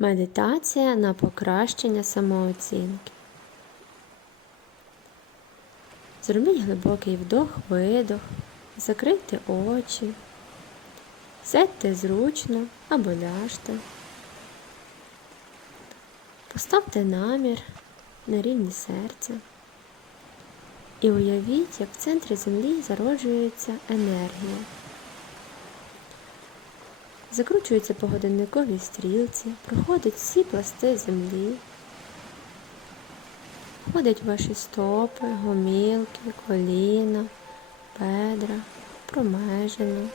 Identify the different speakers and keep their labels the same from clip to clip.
Speaker 1: Медитація на покращення самооцінки. Зробіть глибокий вдох-видох, закрийте очі, сядьте зручно або ляжте. Поставте намір на рівні серця і уявіть, як в центрі землі зароджується енергія. Закручується по годинниковій стрілці, проходить всі пласти землі, входить ваші стопи, гомілки, коліна, бедра, промежину,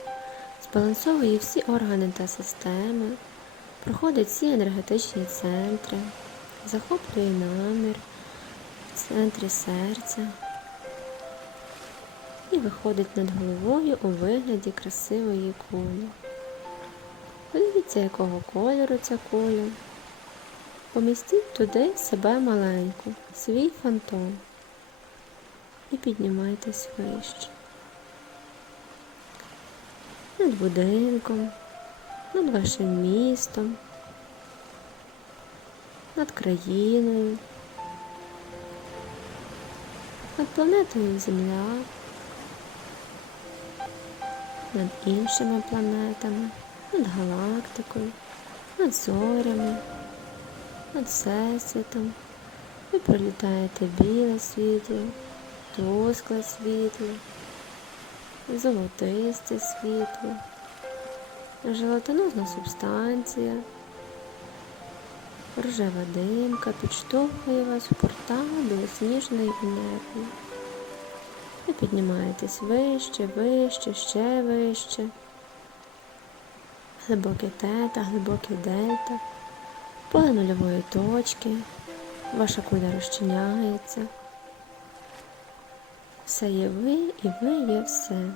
Speaker 1: збалансовує всі органи та системи, проходить всі енергетичні центри, захоплює намір в центрі серця. І виходить над головою у вигляді красивої кулі. Подивіться, якого кольору ця куля. Помістіть туди себе маленьку, свій фантом. І піднімайтесь вище. Над будинком, над вашим містом, над країною, над планетою Земля, над іншими планетами над галактикою, над зорями, над Всесвітом. Ви пролітаєте біле світло, тускле світло, золотисте світло, желатинозна субстанція, рожева димка підштовхує вас в портал білосніжної енергії. Ви піднімаєтесь вище, вище, ще вище глибоке тета, глибоке дельта, поле нульової точки, ваша куля розчиняється. Все є ви і ви є все.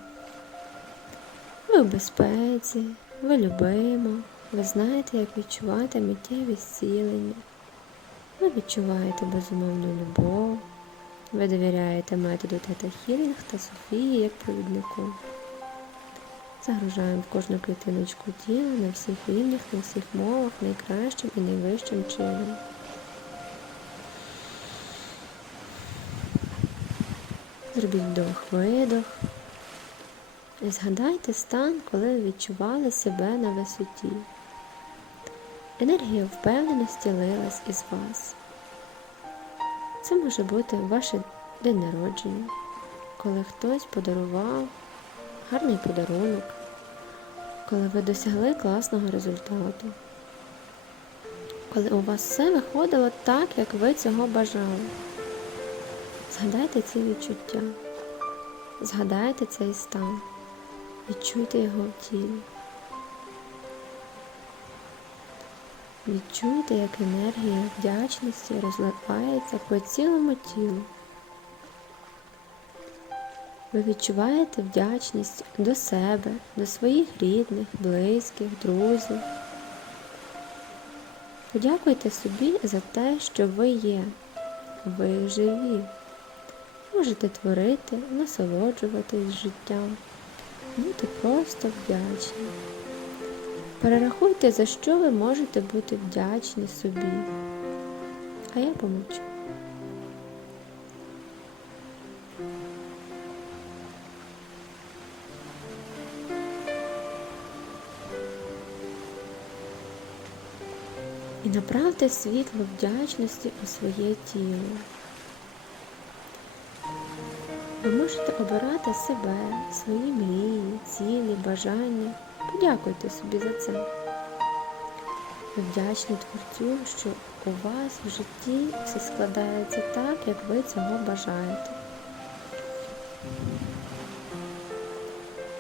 Speaker 1: Ви в безпеці, ви любимо, ви знаєте, як відчувати миттєві зцілення. Ви відчуваєте безумовну любов, ви довіряєте методу Тета Хілінг та Софії як провіднику. Загружаємо в кожну клітиночку тіла на всіх рівнях, на всіх мовах, найкращим і найвищим чином. Зробіть вдох-видох. І згадайте стан, коли ви відчували себе на висоті. Енергія впевненості лилась із вас. Це може бути ваше день народження, коли хтось подарував гарний подарунок, коли ви досягли класного результату, коли у вас все виходило так, як ви цього бажали. Згадайте ці відчуття, згадайте цей стан, відчуйте його в тілі. Відчуйте, як енергія вдячності розливається по цілому тілу. Ви відчуваєте вдячність до себе, до своїх рідних, близьких, друзів. Подякуйте собі за те, що ви є. Ви живі. Можете творити, насолоджуватись життям, бути просто вдячні. Перерахуйте, за що ви можете бути вдячні собі. А я помовчу. І направте світло вдячності у своє тіло. Ви можете обирати себе, свої мрії, цілі, бажання. Подякуйте собі за це. Ви вдячні Творцю, що у вас в житті все складається так, як ви цього бажаєте.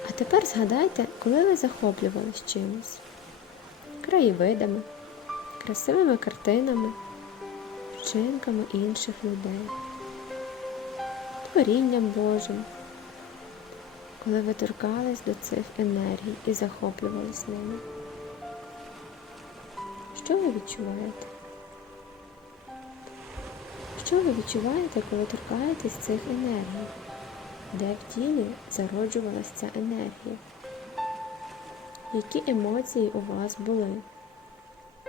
Speaker 1: А тепер згадайте, коли ви захоплювались чимось, краєвидами красивими картинами, вчинками інших людей, творінням Божим, коли ви торкались до цих енергій і захоплювались ними. Що ви відчуваєте? Що ви відчуваєте, коли торкаєтесь цих енергій? Де в тілі зароджувалася ця енергія? Які емоції у вас були?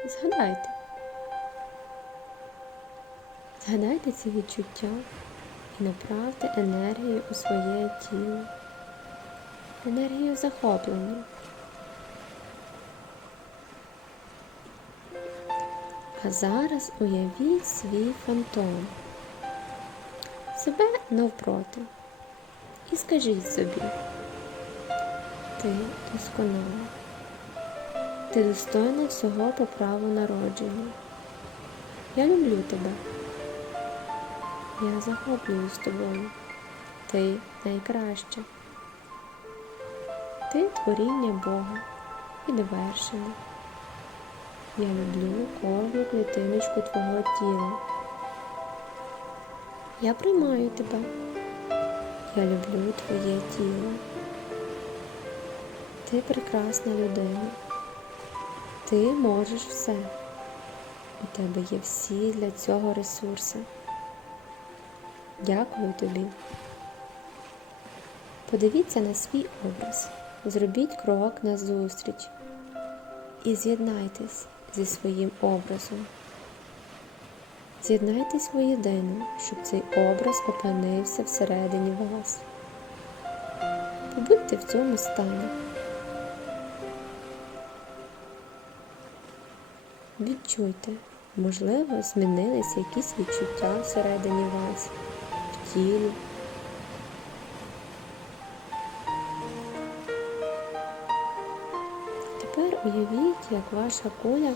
Speaker 1: Згадайте. Згадайте ці відчуття і направте енергію у своє тіло, енергію захоплення. А зараз уявіть свій фантом, себе навпроти. І скажіть собі, ти досконала, ти достойна всього по праву народження. Я люблю тебе. Я захоплююсь тобою. Ти найкраща. Ти творіння Бога і довершене. Я люблю кожну клітиночку твого тіла. Я приймаю тебе. Я люблю твоє тіло. Ти прекрасна людина. Ти можеш все. У тебе є всі для цього ресурси. Дякую тобі. Подивіться на свій образ. Зробіть крок назустріч і з'єднайтесь зі своїм образом. З'єднайтесь воєдино, щоб цей образ опинився всередині вас. Побудьте в цьому стані. Відчуйте, можливо, змінились якісь відчуття всередині вас, в тілі. Тепер уявіть, як ваша куля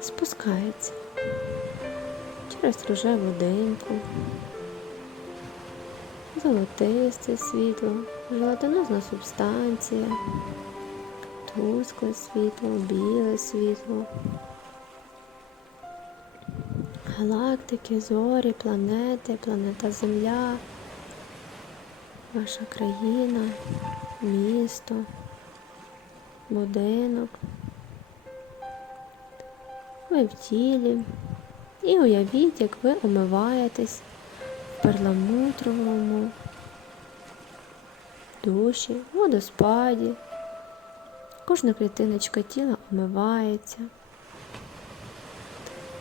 Speaker 1: спускається через рожеву димку, золотисте світло, желатинозна субстанція, тускле світло, біле світло, галактики, зорі, планети, планета Земля, ваша країна, місто, будинок. Ви в тілі і уявіть, як ви омиваєтесь в перламутровому душі, водоспаді. Кожна клітиночка тіла омивається.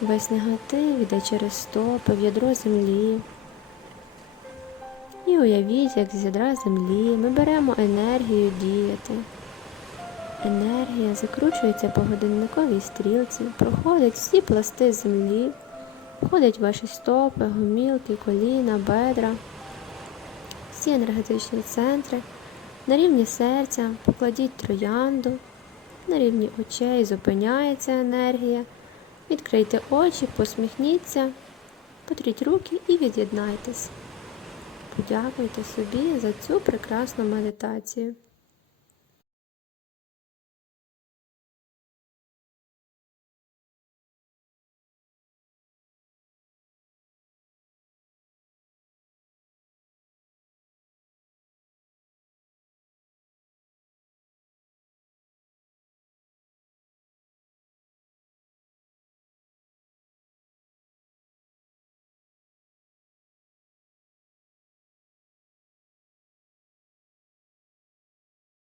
Speaker 1: Весь негатив іде через стопи в ядро землі. І уявіть, як з ядра землі ми беремо енергію діяти. Енергія закручується по годинниковій стрілці, проходить всі пласти землі, входять ваші стопи, гомілки, коліна, бедра, всі енергетичні центри. На рівні серця покладіть троянду, на рівні очей зупиняється енергія. Відкрийте очі, посміхніться, потріть руки і від'єднайтесь. Подякуйте собі за цю прекрасну медитацію.